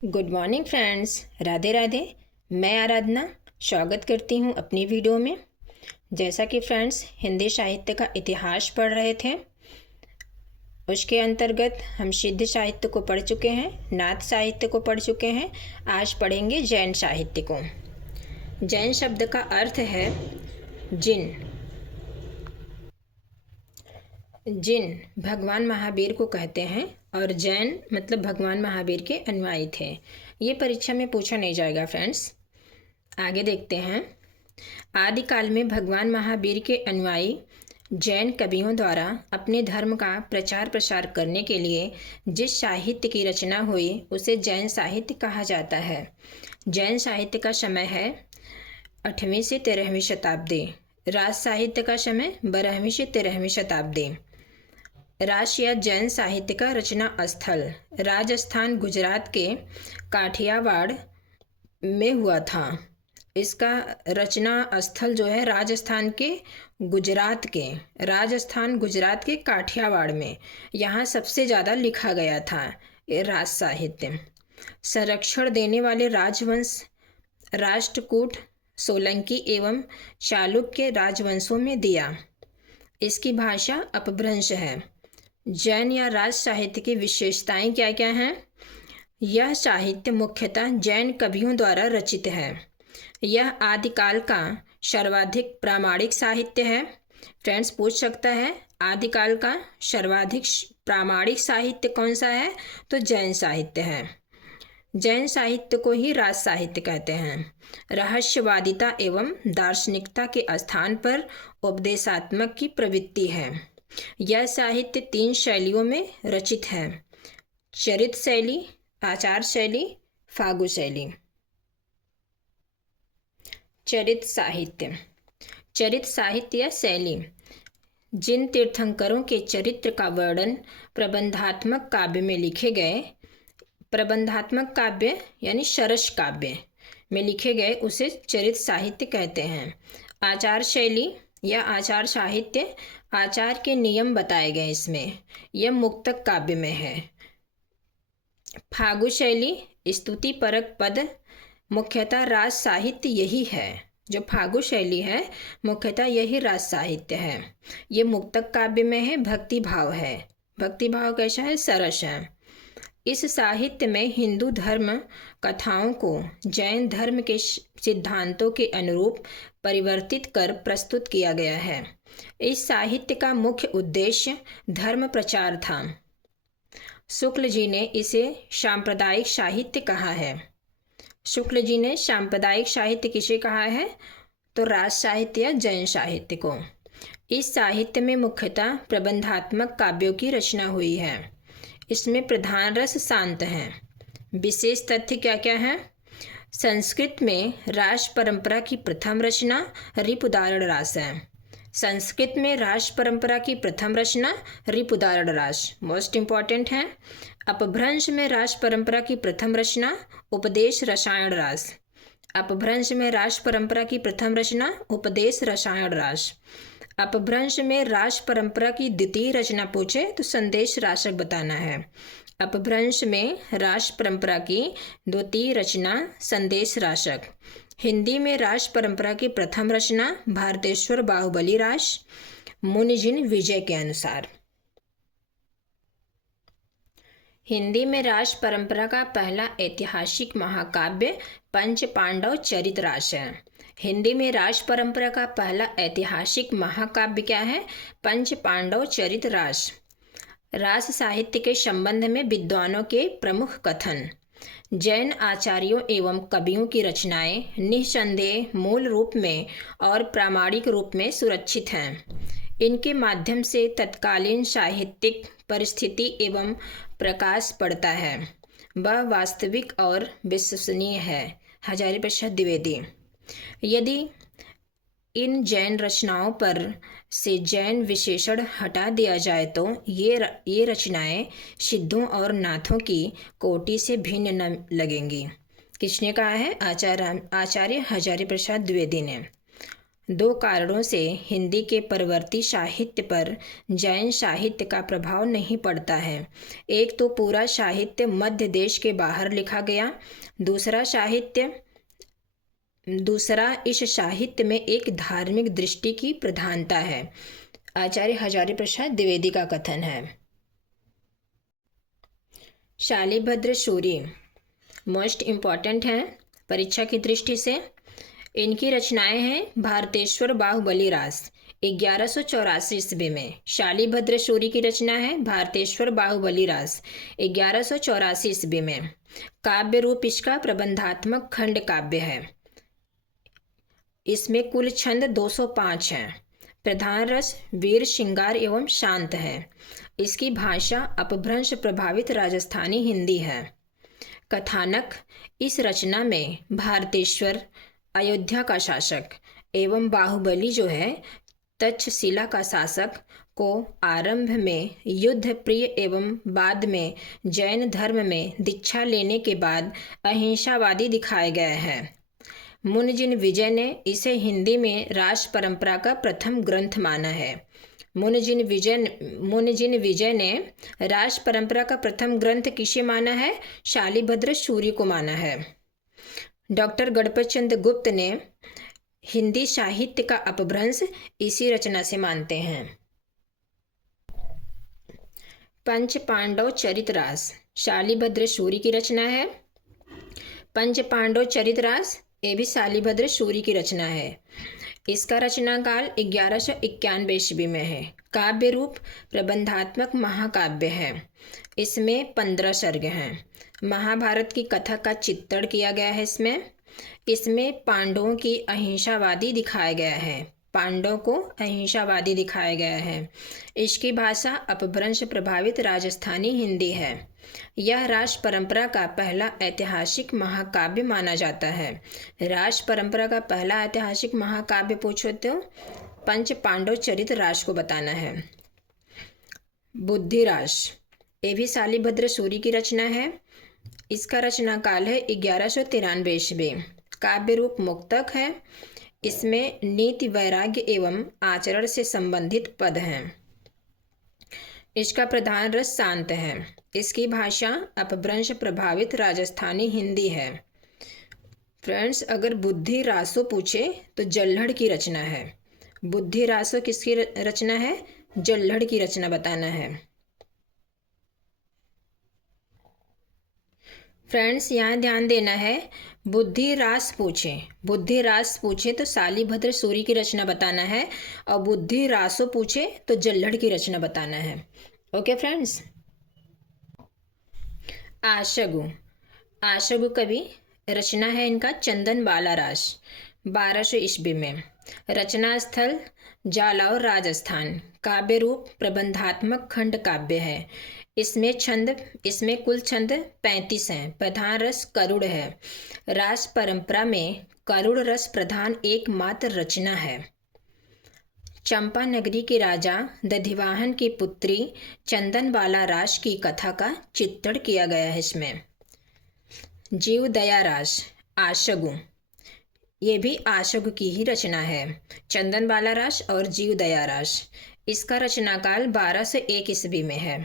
Good morning friends, Radhe Radhe. मैं आराधना स्वागत करती हूँ अपनी वीडियो में। जैसा कि फ्रेंड्स हिंदी साहित्य का इतिहास पढ़ रहे थे, उसके अंतर्गत हम सिद्ध साहित्य को पढ़ चुके हैं, नाथ साहित्य को पढ़ चुके हैं। आज पढ़ेंगे जैन साहित्य को। जैन शब्द का अर्थ है जिन। जिन भगवान महावीर को कहते हैं और जैन मतलब भगवान महावीर के अनुयायी थे। ये परीक्षा में पूछा नहीं जाएगा फ्रेंड्स। आगे देखते हैं। आदिकाल में भगवान महावीर के अनुयायी जैन कवियों द्वारा अपने धर्म का प्रचार प्रसार करने के लिए जिस साहित्य की रचना हुई उसे जैन साहित्य कहा जाता है। जैन साहित्य का समय है 8वीं से 13वीं शताब्दी। राज साहित्य का समय 12वीं से 13वीं शताब्दी। राज या जैन साहित्य का रचना स्थल राजस्थान गुजरात के काठियावाड़ में हुआ था। इसका रचना स्थल जो है राजस्थान गुजरात के काठियावाड़ में, यहाँ सबसे ज़्यादा लिखा गया था ये राज साहित्य। संरक्षण देने वाले राजवंश राष्ट्रकूट, सोलंकी एवं चालुक्य राजवंशों में दिया। इसकी भाषा अपभ्रंश है। जैन या राज साहित्य की विशेषताएं क्या क्या हैं? यह साहित्य मुख्यतः जैन कवियों द्वारा रचित है। यह आदिकाल का सर्वाधिक प्रामाणिक साहित्य है। फ्रेंड्स पूछ सकता है आदिकाल का सर्वाधिक प्रामाणिक साहित्य कौन सा है? तो जैन साहित्य है। जैन साहित्य को ही राज साहित्य कहते हैं। रहस्यवादिता एवं दार्शनिकता के स्थान पर उपदेशात्मक की प्रवृत्ति है। यह साहित्य 3 शैलियों में रचित है: चरित शैली, आचार शैली, फागु शैली। चरित साहित्य या शैली जिन तीर्थंकरों के चरित्र का वर्णन प्रबंधात्मक काव्य में लिखे गए, प्रबंधात्मक काव्य यानी सरस काव्य में लिखे गए उसे चरित साहित्य कहते हैं। आचार शैली या आचार साहित्य, आचार के नियम बताए गए इसमें, यह मुक्तक काव्य में है। फागु शैली स्तुति परक पद, मुख्यतः राज साहित्य यही है। जो फागु शैली है मुख्यतः यही राज साहित्य है। ये मुक्तक काव्य में है, भक्ति भाव है। भक्ति भाव कैसा है? सरस है। इस साहित्य में हिंदू धर्म कथाओं को जैन धर्म के सिद्धांतों के अनुरूप परिवर्तित कर प्रस्तुत किया गया है। इस साहित्य का मुख्य उद्देश्य धर्म प्रचार था। शुक्ल जी ने इसे सांप्रदायिक साहित्य कहा है। शुक्ल जी ने सांप्रदायिक साहित्य किसे कहा है? तो राज साहित्य या जैन साहित्य को। इस साहित्य में मुख्यतः प्रबंधात्मक काव्यों की रचना हुई है। इसमें प्रधान रस शांत हैं। विशेष तथ्य क्या क्या हैं? संस्कृत में राज परंपरा की प्रथम रचना रिपुदारण रास है। संस्कृत में राज परंपरा की प्रथम रचना रिपुदारण रास मोस्ट इंपॉर्टेंट है। अपभ्रंश में राज परंपरा की प्रथम रचना उपदेश रसायन रास। अपभ्रंश में राज परंपरा की प्रथम रचना उपदेश रसायन रास। अपभ्रंश में राज परंपरा की द्वितीय रचना पूछे तो संदेश राशक बताना है। अपभ्रंश में राज परंपरा की द्वितीय रचना संदेश राशक। हिंदी में राज परंपरा की प्रथम रचना भारतेश्वर बाहुबली रास, मुनिजिन विजय के अनुसार। हिंदी में राज परंपरा का पहला ऐतिहासिक महाकाव्य पंच पांडव चरित रास है। हिंदी में राज परंपरा का पहला ऐतिहासिक महाकाव्य क्या है? पंच पांडव चरित रास। रास साहित्य के संबंध में विद्वानों के प्रमुख कथन। जैन आचार्यों एवं कवियों की रचनाएं निस्संदेह मूल रूप में और प्रामाणिक रूप में सुरक्षित हैं। इनके माध्यम से तत्कालीन साहित्यिक परिस्थिति एवं प्रकाश पड़ता है। वह वास्तविक और विश्वसनीय है। हजारी प्रसाद द्विवेदी। यदि इन जैन रचनाओं पर से जैन विशेषण हटा दिया जाए तो ये रचनाएं सिद्धों और नाथों की कोटि से भिन्न न लगेंगी। किसने कहा है? आचार्य हजारी प्रसाद द्विवेदी ने। दो कारणों से हिंदी के परवर्ती साहित्य पर जैन साहित्य का प्रभाव नहीं पड़ता है। एक तो पूरा साहित्य मध्य देश के बाहर लिखा गया, दूसरा इस साहित्य में एक धार्मिक दृष्टि की प्रधानता है। आचार्य हजारी प्रसाद द्विवेदी का कथन है। शालिभद्र सूरी मोस्ट इम्पॉर्टेंट हैं परीक्षा की दृष्टि से। इनकी रचनाएं हैं भारतेश्वर बाहुबली रास 1184 ईस्वी में। शालिभद्र सूरी की रचना है भारतेश्वर बाहुबली रास 1184 ईस्वी में। काव्य रूप इसका प्रबंधात्मक खंड काव्य है। इसमें कुल छंद 205 हैं। प्रधान रस वीर श्रृंगार एवं शांत है। इसकी भाषा अपभ्रंश प्रभावित राजस्थानी हिंदी है। कथानक, इस रचना में भारतेश्वर अयोध्या का शासक एवं बाहुबली जो है तक्षशिला का शासक को आरंभ में युद्ध प्रिय एवं बाद में जैन धर्म में दीक्षा लेने के बाद अहिंसावादी दिखाए गए हैं। मुनिजिन विजय ने इसे हिंदी में रास परंपरा का प्रथम ग्रंथ माना है। मुनिजिन विजय ने रास परंपरा का प्रथम ग्रंथ किसे माना है? शालिभद्र सूरी को माना है। डॉक्टर गणपत चंद्र गुप्त ने हिंदी साहित्य का अपभ्रंश इसी रचना से मानते हैं। पंच पांडव चरित रास शालिभद्र सूरी की रचना है। पंच पांडव चरित रास ये भी शालिभद्र सूरी की रचना है। इसका रचना काल 1191 ईस्वी में है। काव्य रूप प्रबंधात्मक महाकाव्य है। इसमें 15 सर्ग हैं। महाभारत की कथा का चित्रण किया गया है। इसमें पांडवों की अहिंसावादी दिखाया गया है। पांडवों को अहिंसावादी दिखाया गया है। इसकी भाषा अपभ्रंश प्रभावित राजस्थानी हिंदी है। यह रास परंपरा का पहला ऐतिहासिक महाकाव्य माना जाता है। रास परंपरा का पहला ऐतिहासिक महाकाव्य पूछो तो पंच पांडव चरित रास को बताना है। बुद्धिरास ये भी शालिभद्र सूरी की रचना है। इसका रचना काल है 1193 ईस्वी। काव्य रूप मुक्तक है। इसमें नीति, वैराग्य एवं आचरण से संबंधित पद हैं। इसका प्रधान रस शांत है। इसकी भाषा अपभ्रंश प्रभावित राजस्थानी हिंदी है। फ्रेंड्स, अगर बुद्धि रासो पूछे तो जल्हड़ की रचना है। बुद्धि रासो किसकी रचना है? जल्हड़ की रचना बताना है। फ्रेंड्स, यहाँ ध्यान देना है, बुद्धि रास पूछे तो शालिभद्र सूरी की रचना बताना है और बुद्धि रासो पूछे तो जल्हड़ की रचना बताना है। Okay friends. आशगु कवि, रचना है इनका चंदन बाला रास 1200 ईस्वी में। रचना स्थल जालौर राजस्थान। काव्य रूप प्रबंधात्मक खंड काव्य है। इसमें कुल छंद 35 हैं। प्रधान रस करुड़ है। रास परंपरा में करुड़ रस प्रधान एकमात्र रचना है। चंपा नगरी के राजा दधिवाहन की पुत्री चंदनबाला रास की कथा का चित्रण किया गया है। इसमें जीव दया रास आशगु, ये भी आशगु की ही रचना है। चंदनबाला रास और जीव दया रास। इसका रचनाकाल 1201 ईस्वी में है।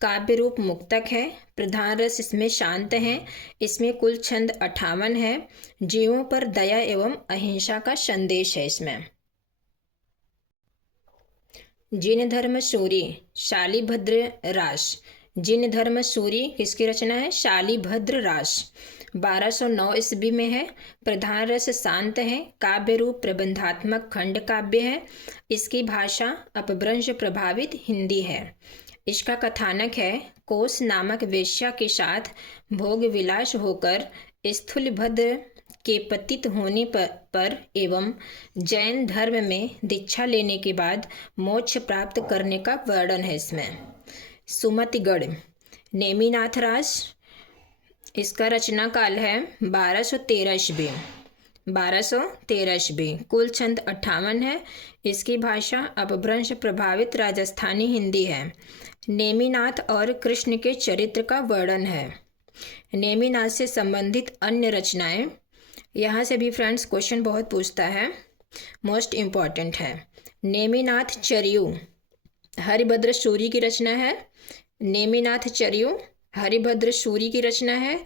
काव्य रूप मुक्तक है। प्रधान रस इसमें शांत है। इसमें कुल छंद 58 है। जीवों पर दया एवं अहिंसा का संदेश है। इसमें जिन धर्म सूरी शालिभद्र रास। जिन धर्म सूरी किसकी रचना है? शालिभद्र रास 1209 ईस्वी में है। प्रधान रस शांत है। काव्य रूप प्रबंधात्मक खंड काव्य है। इसकी भाषा अपभ्रंश प्रभावित हिंदी है। इसका कथानक है, कोस नामक वेश्या के साथ भोग विलास होकर स्थूलभद्र के पतित होने पर एवं जैन धर्म में दीक्षा लेने के बाद मोक्ष प्राप्त करने का वर्णन है। इसमें सुमतिगढ़ नेमिनाथ रास। इसका रचना काल है 1213 ईस्वी। 1213 ईस्वी। कुल छंद 58 है। इसकी भाषा अपभ्रंश प्रभावित राजस्थानी हिंदी है। नेमिनाथ और कृष्ण के चरित्र का वर्णन है। नेमिनाथ से संबंधित अन्य रचनाएं। यहाँ से भी फ्रेंड्स क्वेश्चन बहुत पूछता है। मोस्ट इम्पॉर्टेंट है। नेमिनाथ चरियू हरिभद्र सूरी की रचना है। नेमिनाथ चरियू हरिभद्र सूरी की रचना है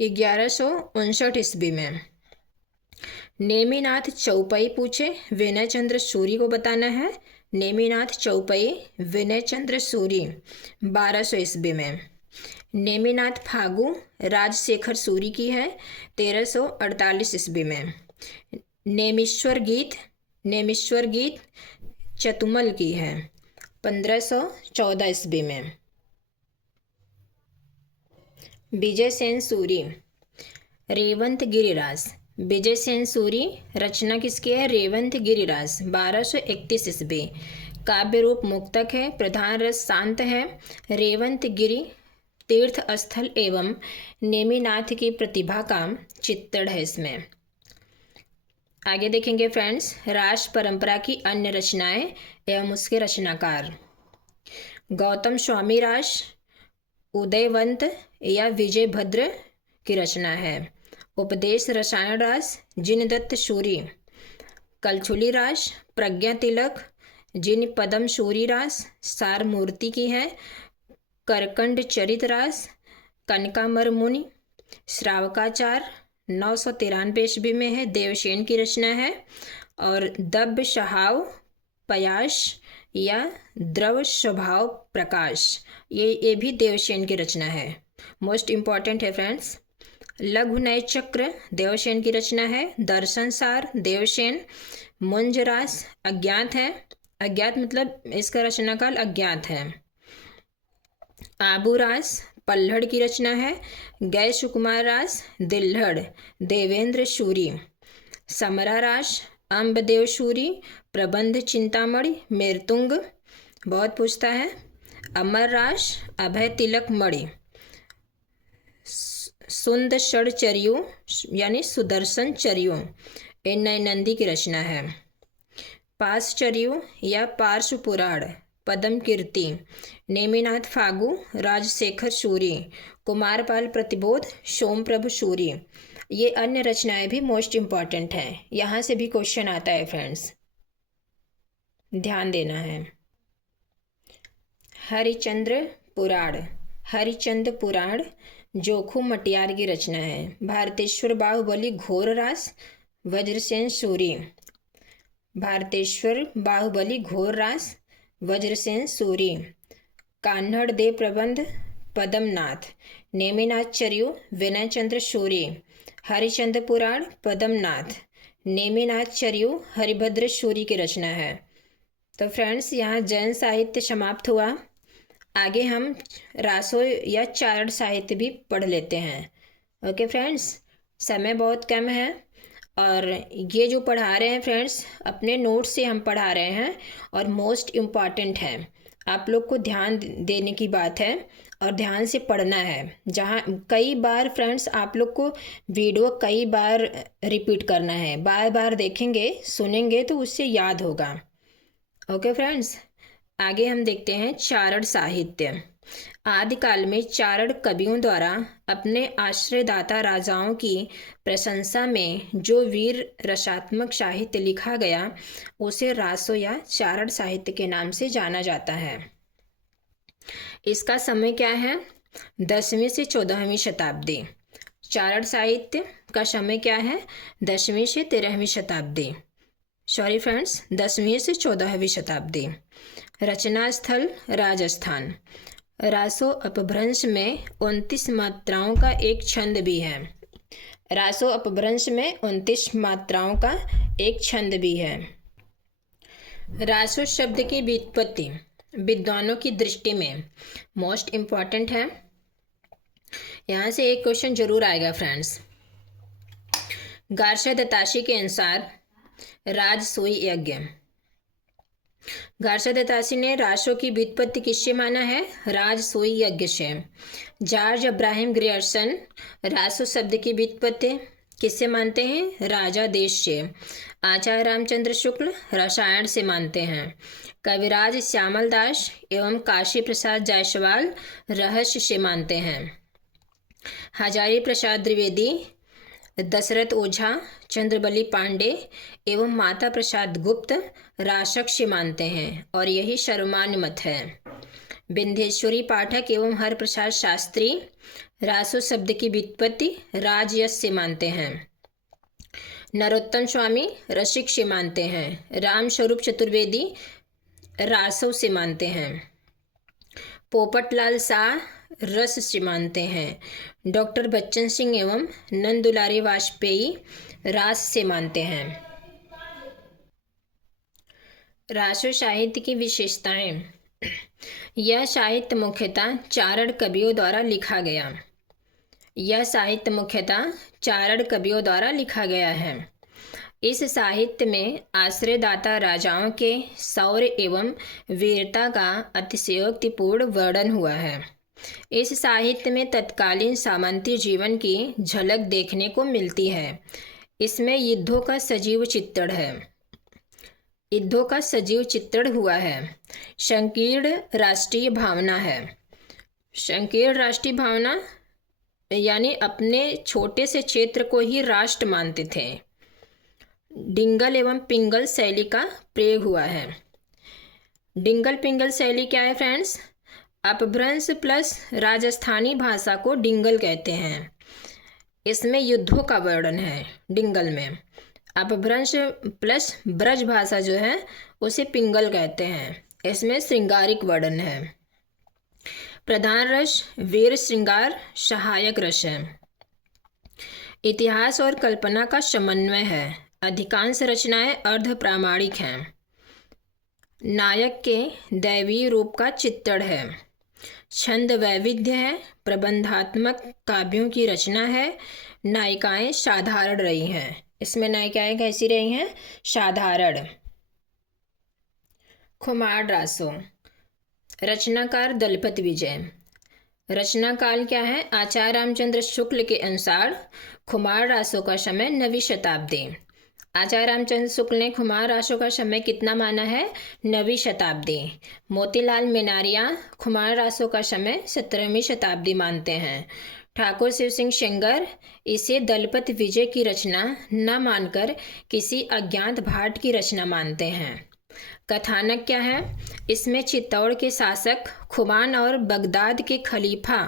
1159 ईस्वी में। नेमिनाथ चौपई पूछे, विनय चंद्र सूरी को बताना है। नेमिनाथ चौपई विनय चंद्र सूरी 1200 ईस्वी में। नेमिनाथ फागु राजशेखर सूरी की है 1348 ईस्वी में। नेमिश्वर गीत चतुमल की है 1514 ईस्वी में। विजय सेन सूरी रेवंत गिरिराज। विजय सेन सूरी रचना किसकी है? रेवंत गिरिराज 1231 ईस्वी। काव्य रूप मुक्तक है, प्रधान रस शांत है। रेवंत गिरि तीर्थ स्थल एवं नेमिनाथ की प्रतिभा का चित्रण है इसमें। आगे देखेंगे फ्रेंड्स, रास परंपरा की अन्य रचनाएं एवं उसके रचनाकार। गौतम स्वामी रास उदयवंत या विजय भद्र की रचना है। उपदेश रसायन रास जिनदत्त सूरी। कलछुली रास प्रज्ञा तिलक जिन पदम सूरी रास सार मूर्ति की है। करकंड चरित रास कनकामर मुनि। श्रावकाचार 993 ईस्वी में है, देवसेन की रचना है। और दब शहाव पयास या द्रव स्वभाव प्रकाश ये भी देवसेन की रचना है। मोस्ट इम्पॉर्टेंट है फ्रेंड्स। लघु नय चक्र देवसेन की रचना है। दर्शन सार देवसेन। मुंजरास अज्ञात है, अज्ञात मतलब इसका रचनाकाल अज्ञात है। आबूरास पल्हड़ की रचना है। गय सुकुमार रास दिल्हड़ देवेंद्र सूरी। समरा रास अम्बदेव सूरी प्रबंध चिंतामणि मेरतुंग बहुत पूछता है। अमर रास अभय तिलक मणि। सुंद षडचर्यु यानी सुदर्शन चर्यु नय नंदी की रचना है। पासचर्यु या पार्श्व पुराण पदम कीर्ति नेमिनाथ फागु राजशेखर सूरी। कुमारपाल प्रतिबोध सोमप्रभु सूरी। ये अन्य रचनाएं भी मोस्ट इम्पॉर्टेंट हैं, यहाँ से भी क्वेश्चन आता है फ्रेंड्स, ध्यान देना है। हरिचंद्र पुराण जोखू मटियार की रचना है। भारतेश्वर बाहुबली घोर रास वज्रसेन सूरी। भारतेश्वर बाहुबली घोर रास वज्रसेन सूरी। कान्हड़ देव प्रबंध पदमनाथ। नेमिनाथ चरियु विनय चंद्र सूरी। हरिचंद्र पुराण पदमनाथ। नेमिनाथ चरियु हरिभद्र सूरी की रचना है। तो फ्रेंड्स यहाँ जैन साहित्य समाप्त हुआ। आगे हम रासो या चारण साहित्य भी पढ़ लेते हैं। ओके फ्रेंड्स, समय बहुत कम है और ये जो पढ़ा रहे हैं फ्रेंड्स अपने नोट से हम पढ़ा रहे हैं और मोस्ट इम्पॉर्टेंट है। आप लोग को ध्यान देने की बात है और ध्यान से पढ़ना है। जहाँ कई बार फ्रेंड्स आप लोग को वीडियो कई बार रिपीट करना है, बार बार देखेंगे सुनेंगे तो उससे याद होगा। ओके फ्रेंड्स, आगे हम देखते हैं चारण साहित्य। आदिकाल में चारण कवियों द्वारा अपने आश्रयदाता राजाओं की प्रशंसा में जो वीर रसात्मक साहित्य लिखा गया उसे रासो या चारण साहित्य के नाम से जाना जाता है। इसका समय क्या है? 10वीं से 14वीं शताब्दी। चारण साहित्य का समय क्या है? 10वीं से 13वीं शताब्दी। सॉरी फ्रेंड्स, 10वीं से 14वीं शताब्दी। रचना स्थल राजस्थान। रासो अपभ्रंश में 29 मात्राओं का एक छंद भी है। रासो अपभ्रंश में 29 मात्राओं का एक छंद भी है। रासो शब्द की व्युत्पत्ति विद्वानों की दृष्टि में मोस्ट इम्पॉर्टेंट है। यहाँ से एक क्वेश्चन जरूर आएगा फ्रेंड्स। गार्ष्य दत्ताशी के अनुसार राजसूय यज्ञ। गार्ष्य दत्ताशी ने रासो की व्युत्पत्ति किससे माना है? राजसूय यज्ञ से। जॉर्ज अब्राहम ग्रियर्सन रासो शब्द की व्युत्पत्ति किससे मानते हैं? राजा देश से। आचार्य रामचंद्र शुक्ल रसायन से मानते हैं। कविराज श्यामल दास एवं काशी प्रसाद जायसवाल रहस्य से मानते हैं। हजारी प्रसाद द्विवेदी दशरथ ओझा, चंद्रबली पांडे एवं माता प्रसाद गुप्त राशक से मानते हैं और यही सर्वमान्य मत है। विंध्येश्वरी पाठक एवं हरप्रसाद शास्त्री रासो शब्द की व्युत्पत्ति राजयश से मानते हैं। नरोत्तम स्वामी रसिक से मानते हैं। राम स्वरूप चतुर्वेदी रासो से मानते हैं। पोपटलाल शाह रस से मानते हैं। डॉक्टर बच्चन सिंह एवं नंदुलारी वाजपेयी रास से मानते हैं। रासो साहित्य की विशेषताएं। यह साहित्य मुख्यतः चारण कवियों द्वारा लिखा गया। है। इस साहित्य में आश्रयदाता राजाओं के शौर्य एवं वीरता का अतिशयोक्तिपूर्ण वर्णन हुआ है। इस साहित्य में तत्कालीन सामंती जीवन की झलक देखने को मिलती है। इसमें युद्धों का सजीव चित्रण हुआ है। संकीर्ण राष्ट्रीय भावना यानी अपने छोटे से क्षेत्र को ही राष्ट्र मानते थे। डिंगल एवं पिंगल शैली का प्रयोग हुआ है। डिंगल पिंगल शैली क्या है फ्रेंड्स? अपभ्रंश प्लस राजस्थानी भाषा को डिंगल कहते हैं। इसमें युद्धों का वर्णन है डिंगल में। अपभ्रंश प्लस ब्रज भाषा जो है उसे पिंगल कहते हैं। इसमें श्रृंगारिक वर्णन है। प्रधान रस वीर श्रृंगार सहायक रस है। इतिहास और कल्पना का समन्वय है। अधिकांश रचनाएं अर्ध प्रामाणिक हैं। नायक के दैवीय रूप का चित्रण है। छंद वैविध्य है। प्रबंधात्मक काव्यों की रचना है। नायिकाएं साधारण रही हैं। इसमें नायिकाएं कैसी रही हैं? साधारण। खुमार रासो। रचनाकार दलपत विजय। रचना काल क्या है? आचार्य रामचंद्र शुक्ल के अनुसार खुमार रासो का समय 9वीं शताब्दी। आचार्य रामचंद्र शुक्ल ने खुमार रासो का समय कितना माना है? 9वीं शताब्दी। मोतीलाल मेनारिया खुमार रासो का समय 17वीं शताब्दी मानते हैं। ठाकुर शिव सिंह सेंगर इसे दलपत विजय की रचना न मानकर किसी अज्ञात भाट की रचना मानते हैं। कथानक क्या है? इसमें चित्तौड़ के शासक खुमान और बगदाद के खलीफा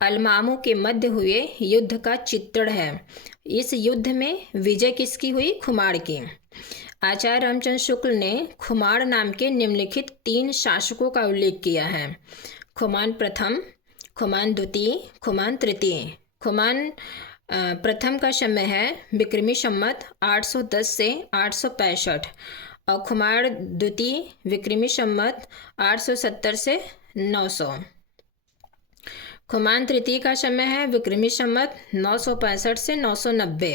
अलमामू के मध्य हुए युद्ध का चित्रण है। इस युद्ध में विजय किसकी हुई? खुमार की। आचार्य रामचंद्र शुक्ल ने खुमार नाम के निम्नलिखित 3 शासकों का उल्लेख किया है। खुमान प्रथम, खुमान द्वितीय, खुमान तृतीय। खुमान प्रथम का समय है विक्रमी संवत 810 से 865 और खुमार द्वितीय विक्रमी संवत 870 से 900। खुमान तृतीय का समय है विक्रमी संवत 965 से 990।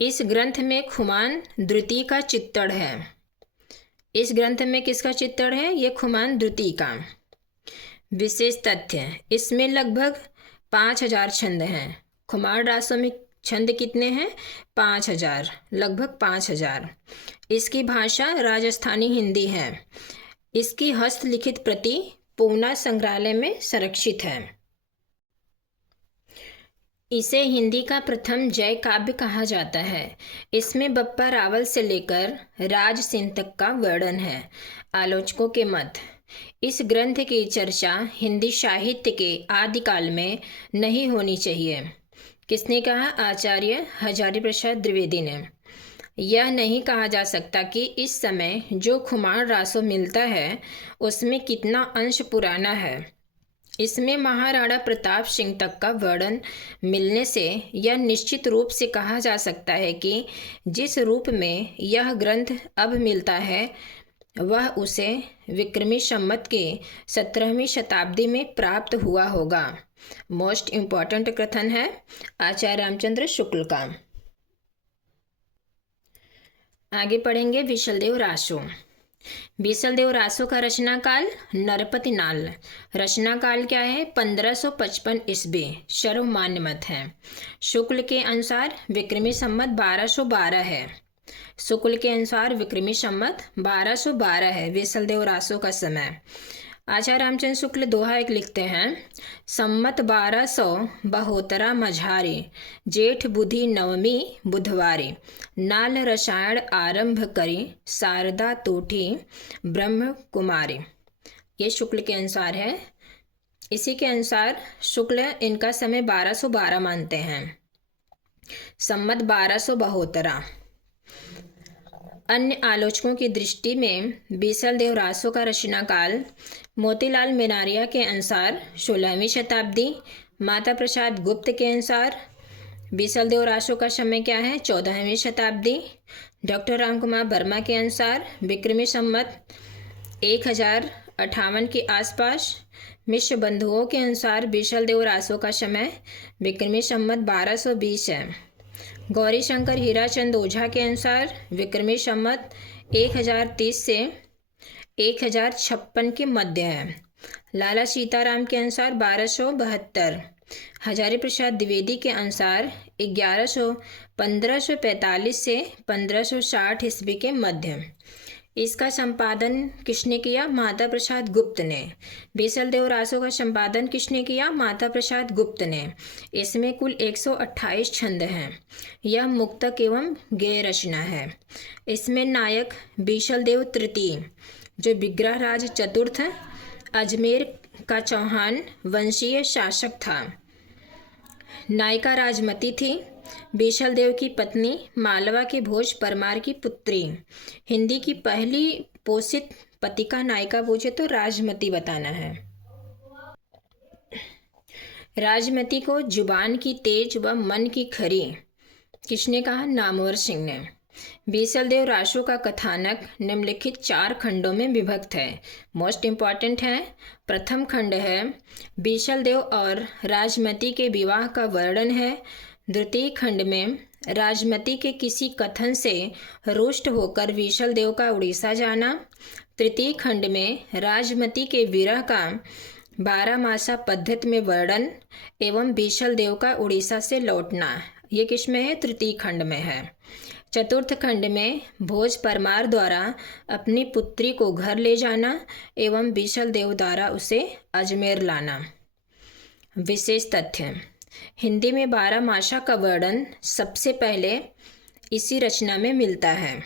इस ग्रंथ में खुमान द्वितीय का चित्रण है। इस ग्रंथ में किसका चित्रण है? ये खुमान द्वितीय का। विशेष तथ्य, इसमें लगभग 5000 छंद हैं। खुमार रासो में छंद कितने हैं? 5000, लगभग 5000। इसकी भाषा राजस्थानी हिंदी है। इसकी हस्तलिखित प्रति पूना संग्रहालय में संरक्षित है। इसे हिंदी का प्रथम जय काव्य कहा जाता है। इसमें बप्पा रावल से लेकर राज सिंह तक का वर्णन है। आलोचकों के मत, इस ग्रंथ की चर्चा हिंदी साहित्य के आदिकाल में नहीं होनी चाहिए। किसने कहा? आचार्य हजारी प्रसाद द्विवेदी ने। यह नहीं कहा जा सकता कि इस समय जो खुमार रासो मिलता है उसमें कितना अंश पुराना है। इसमें महाराणा प्रताप सिंह तक का वर्णन मिलने से यह निश्चित रूप से कहा जा सकता है कि जिस रूप में यह ग्रंथ अब मिलता है वह उसे विक्रमी संवत के 17वीं शताब्दी में प्राप्त हुआ होगा। मोस्ट इम्पॉर्टेंट कथन है आचार्य रामचंद्र शुक्ल का। आगे पढ़ेंगे विशलदेव रासो। विशलदेव रासो का रचना काल नरपति नाल। रचना काल क्या है? 1555 ईस्वी सर्वमान्य मत है। शुक्ल के अनुसार विक्रमी संवत 1212 है। शुक्ल के अनुसार विक्रमी संवत 1212 है विशलदेव रासो का समय। आचार्य रामचंद्र शुक्ल दोहा एक लिखते हैं, सम्मत 1272 मझारे, जेठ बुधि नवमी बुधवारे, नाल रसायण आरंभ करी, शारदा तोठी ब्रह्म कुमारी। ये शुक्ल के अनुसार है। इसी के अनुसार शुक्ल इनका समय 1212 मानते हैं, सम्मत 1272। अन्य आलोचकों की दृष्टि में बीसल देव रासो का रचनाकाल मोतीलाल मेनारिया के अनुसार 16वीं शताब्दी, माता प्रसाद गुप्त के अनुसार बीसल देव रासो का समय क्या है, 14वीं शताब्दी, डॉक्टर रामकुमार वर्मा के अनुसार विक्रमी संवत 1058 के आसपास, मिश्र बंधुओं के अनुसार बीसल देव रासो का समय विक्रमी संवत 1220 है। गौरी शंकर हीराचंद ओझा के अनुसार विक्रमी संवत 1030 से 1056 के मध्य है। लाला सीताराम के अनुसार 1272, हजारी प्रसाद द्विवेदी के अनुसार 1545 से 1560 ईस्वी के मध्य। इसका संपादन किसने किया, माता प्रसाद गुप्त ने। बीसल देव रासो का संपादन किसने किया, माता प्रसाद गुप्त ने। इसमें कुल 128 छंद हैं। यह मुक्तक एवं गेय रचना है। इसमें नायक बीसल देव तृतीय, जो विग्रह राज चतुर्थ अजमेर का चौहान वंशीय शासक था। नायिका राजमती थी। बीसल देव की पत्नी मालवा के भोज परमार की पुत्री। हिंदी की पहली पोषित पतिका नायिका पूछे तो राजमती बताना है। राजमती को जुबान की तेज व मन की खरी किसने कहा, नामवर सिंह ने। बीसल देव रासो का कथानक निम्नलिखित 4 खंडों में विभक्त है। मोस्ट इम्पॉर्टेंट है। प्रथम खंड है बीसल देव और राजमती के विवाह का वर्णन है। द्वितीय खंड में राजमती के किसी कथन से रुष्ट होकर बीसल देव का उड़ीसा जाना। तृतीय खंड में राजमती के विरह का 12 मासा पद्धति में वर्णन एवं बीसल देव का उड़ीसा से लौटना। ये किस में है, तृतीय खंड में है। चतुर्थ खंड में भोज परमार द्वारा अपनी पुत्री को घर ले जाना एवं बीसल देव द्वारा उसे अजमेर लाना। विशेष तथ्य, हिंदी में 12 मासा का वर्णन सबसे पहले इसी रचना में मिलता है।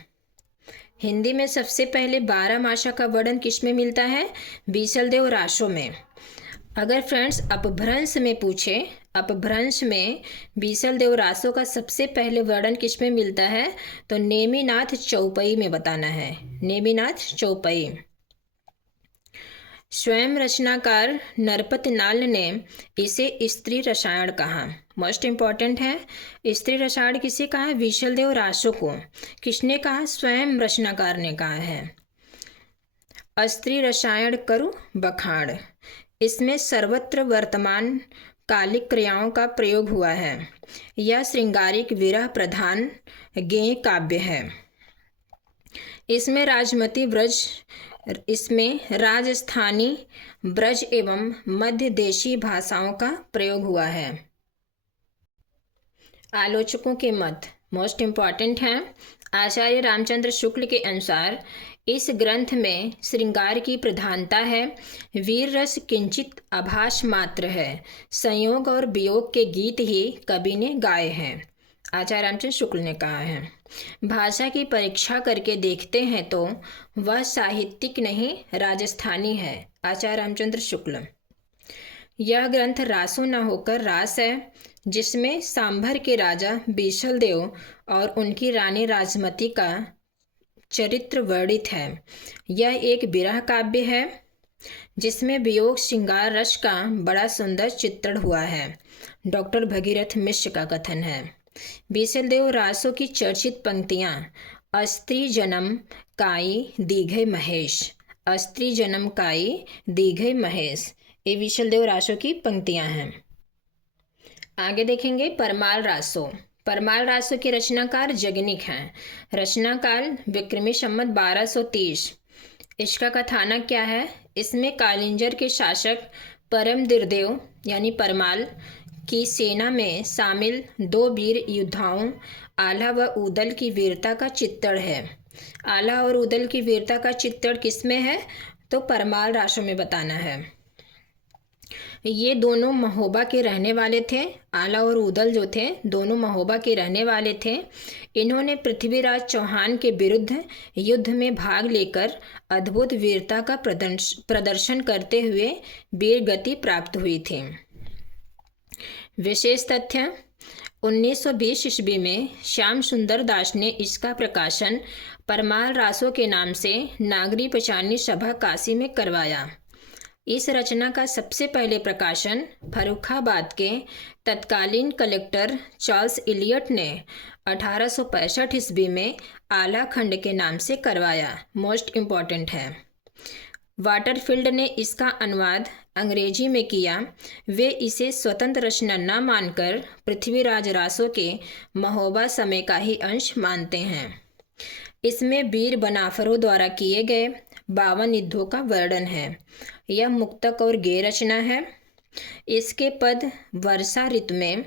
हिंदी में सबसे पहले 12 मासा का वर्णन किस में मिलता है, बीसल देव रासो में। अगर फ्रेंड्स अपभ्रंश में पूछे, अपभ्रंश में बीसल देव रासो का सबसे पहले वर्णन किस में मिलता है, तो नेमिनाथ चौपई में बताना है। नेमिनाथ चौपई। स्वयं रचनाकार नरपत नाल ने इसे स्त्री रसायन कहा। मोस्ट इम्पॉर्टेंट है। स्त्री रसायन किसे कहा है, बीसल देव रासो को। किसने कहा, स्वयं रचनाकार ने कहा है। स्त्री रसायन करु बखाड़। इसमें सर्वत्र वर्तमान कालिक क्रियाओं का प्रयोग हुआ है। यह श्रृंगारिक विरह प्रधान गेय काव्य है। इसमें राजस्थानी, ब्रज एवं मध्य देशी भाषाओं का प्रयोग हुआ है। आलोचकों के मत मोस्ट इम्पॉर्टेंट हैं। आचार्य रामचंद्र शुक्ल के अनुसार इस ग्रंथ में श्रृंगार की प्रधानता है। वीर रस किंचित आभास मात्र है। संयोग और वियोग के गीत ही कवि ने गाए हैं, आचार्य रामचंद्र शुक्ल ने कहा है। भाषा की परीक्षा करके देखते हैं तो वह साहित्यिक नहीं राजस्थानी है, आचार्य रामचंद्र शुक्ल। यह ग्रंथ रासो न होकर रास है, जिसमें सांभर के राजा बीसल देव और उनकी रानी राजमती का चरित्र वर्णित है। यह एक विरह काव्य है जिसमें वियोग श्रृंगार रस का बड़ा सुंदर चित्रण हुआ है। डॉक्टर भगीरथ मिश्र का कथन है। बीसल देव रासो की चर्चित पंक्तियाँ, अस्त्री जन्म काई दीघे महेश, अस्त्री जन्म काई दीघे महेश, ये बीसल देव रासो की पंक्तियाँ हैं। आगे देखेंगे परमाल रासो। परमाल रासो के रचनाकार जगनिक हैं। रचनाकाल विक्रमी संवत 1230। इसका कथानक क्या है, इसमें कालिंजर के शासक परम दिरदेव यानी परमाल की सेना में शामिल 2 वीर योद्धाओं आला व उदल की वीरता का चित्रण है। आला और उदल की वीरता का चित्रण किसमें है, तो परमाल रासों में बताना है। ये दोनों महोबा के रहने वाले थे। आला और उदल जो थे दोनों महोबा के रहने वाले थे। इन्होंने पृथ्वीराज चौहान के विरुद्ध युद्ध में भाग लेकर अद्भुत वीरता का प्रदर्शन करते हुए वीर गति प्राप्त हुई थी। विशेष तथ्य, 1920 ईस्वी में श्याम सुंदर दास ने इसका प्रकाशन परमाल रासों के नाम से नागरी पंचाननी सभा काशी में करवाया। इस रचना का सबसे पहले प्रकाशन फर्रुखाबाद के तत्कालीन कलेक्टर चार्ल्स इलियट ने 1865 ईस्वी में आला खंड के नाम से करवाया। मोस्ट इम्पॉर्टेंट है। वाटरफील्ड ने इसका अनुवाद अंग्रेजी में किया। वे इसे स्वतंत्र रचना न मानकर पृथ्वीराज रासों के महोबा समय का ही अंश मानते हैं। इसमें वीर बनाफरों द्वारा किए गए 52 युद्धों का वर्णन है। यह मुक्तक और गेय रचना है। इसके पद वर्षा ऋतु में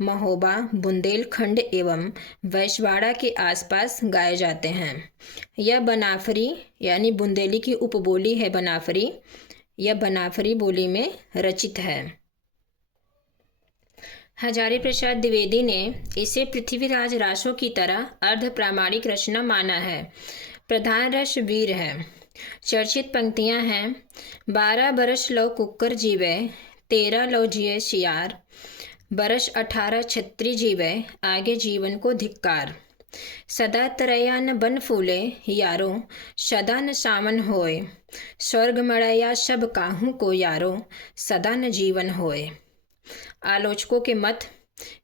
महोबा, बुंदेलखंड एवं वैशवाड़ा के आसपास गाए जाते हैं। यह बनाफरी यानी बुंदेली की उपबोली है बनाफरी। यह बनाफरी बोली में रचित है। हजारी प्रसाद द्विवेदी ने इसे पृथ्वीराज रासों की तरह अर्ध प्रामाणिक रचना माना है। प्रधान रस वीर है। चर्चित पंक्तियां हैं: 12 बरस लो कुकर जीवे, 13 लो जिए शियार, बरस 18 छत्री जीवे, आगे जीवन को धिक्कार। सदा तरैया न बन फूले यारो, सदा न सावन होए, स्वर्ग मड़ैया सब काहू को यारो, सदा न जीवन होए। आलोचकों के मत,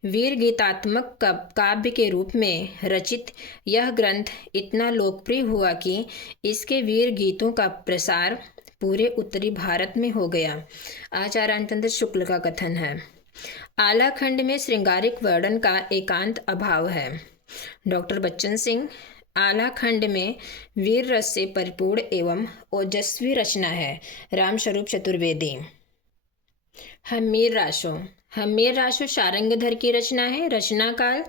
वीर गीतात्मक काव्य के रूप में रचित यह ग्रंथ इतना लोकप्रिय हुआ कि इसके वीर गीतों का प्रसार पूरे उत्तरी भारत में हो गया। आचार्य रामचंद्र शुक्ल का कथन है। आला खंड में श्रृंगारिक वर्णन का एकांत अभाव है। डॉक्टर बच्चन सिंह, आला खंड में वीर रस से परिपूर्ण एवं ओजस्वी रचना है। रामस्वरूप चतुर्वेदी। हम्मीर रासो। हम्मीर रासो शारंगधर की रचना है। रचना काल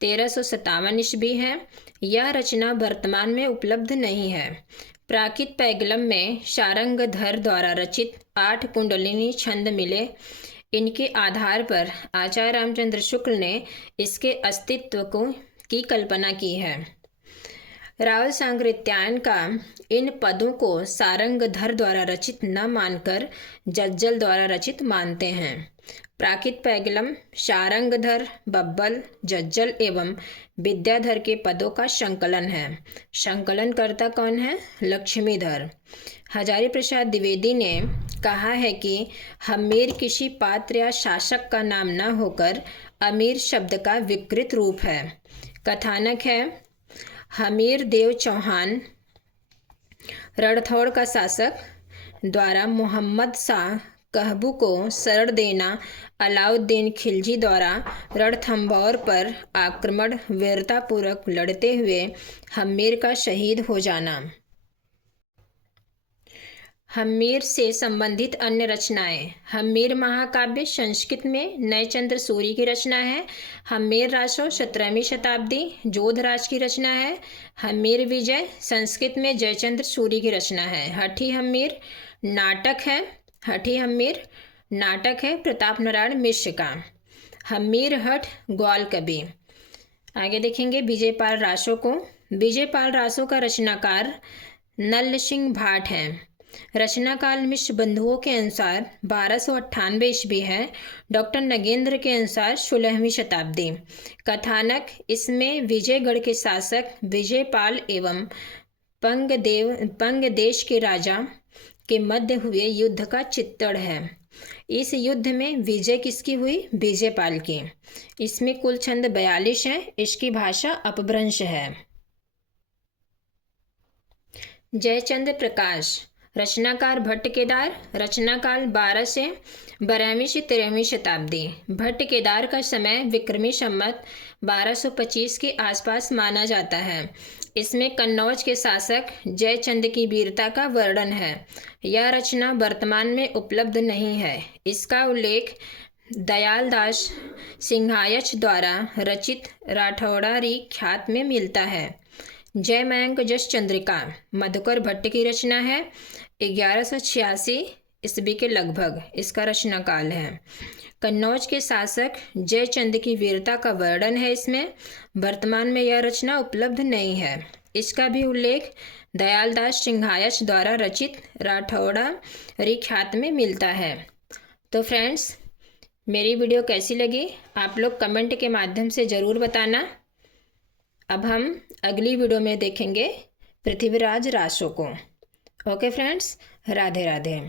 1357 ईस्वी है। यह रचना वर्तमान में उपलब्ध नहीं है। प्राकृत पैगलम में शारंगधर द्वारा रचित 8 कुंडलिनी छंद मिले। इनके आधार पर आचार्य रामचंद्र शुक्ल ने इसके अस्तित्व की कल्पना की है। रावल सांकृत्यायन का इन पदों को सारंगधर द्वारा रचित न मानकर जज्जल द्वारा रचित मानते हैं। प्राकृत पैगलम शारंगधर, बब्बल, जज्जल एवं विद्याधर के पदों का संकलन है। संकलनकर्ता कौन है? लक्ष्मीधर। हजारी प्रसाद द्विवेदी ने कहा है कि हम्मीर किसी पात्र या शासक का नाम न होकर अमीर शब्द का विकृत रूप है। कथानक है: हमीर देव चौहान, रणथौड़ का शासक, द्वारा मोहम्मद शाह कहबू को शरण देना, अलाउद्दीन खिलजी द्वारा रणथंभौर पर आक्रमण वीरतापूर्वक लड़ते हुए हम्मीर का शहीद हो जाना। हम्मीर से संबंधित अन्य रचनाएं। हम्मीर महाकाव्य संस्कृत में नयचंद्र सूरी की रचना है। हम्मीर रासो 17वीं शताब्दी जोधराज की रचना है। हम्मीर विजय संस्कृत में जयचंद्र सूरी की रचना है। हठी हम्मीर नाटक है। हठी हम्मीर नाटक है प्रताप नारायण मिश्र का। हम्मीर हठ ग्वाल कवि। आगे देखेंगे विजयपाल रासो को। विजयपाल रासो का रचनाकार नल्ल सिंह भाट है। रचना काल मिश्र बंधुओं के अनुसार 1298 ईस्वी है। डॉक्टर नगेंद्र के अनुसार 16वीं शताब्दी। कथानक इसमें विजयगढ़ के शासक विजयपाल एवं पंग देश के राजा के मध्य हुए युद्ध का चित्रण है। इस युद्ध में विजय किसकी हुई? विजयपाल की। इसमें कुल छंद 42 हैं। इसकी भाषा अपभ्रंश है। जयचंद्र प्रकाश। रचनाकार भट्ट केदार। रचनाकाल 12 से 12वीं से 13वीं शताब्दी। भट्ट केदार का समय विक्रमी संवत 1225 के आसपास माना जाता है। इसमें कन्नौज के शासक जयचंद की वीरता का वर्णन है। यह रचना वर्तमान में उपलब्ध नहीं है। इसका उल्लेख दयालदास सिंहायच द्वारा रचित राठौड़ारी ख्यात में मिलता है। जय मयंक जस चंद्रिका मधुकर भट्ट की रचना है। 1186 ईस्वी के लगभग इसका रचना काल है। कन्नौज के शासक जयचंद की वीरता का वर्णन है इसमें। वर्तमान में यह रचना उपलब्ध नहीं है। इसका भी उल्लेख दयालदास सिंहायच द्वारा रचित राठौड़ा रिख्यात में मिलता है। तो फ्रेंड्स, मेरी वीडियो कैसी लगी आप लोग कमेंट के माध्यम से ज़रूर बताना। अब हम अगली वीडियो में देखेंगे पृथ्वीराज रासो को। Okay friends, Radhe Radhe.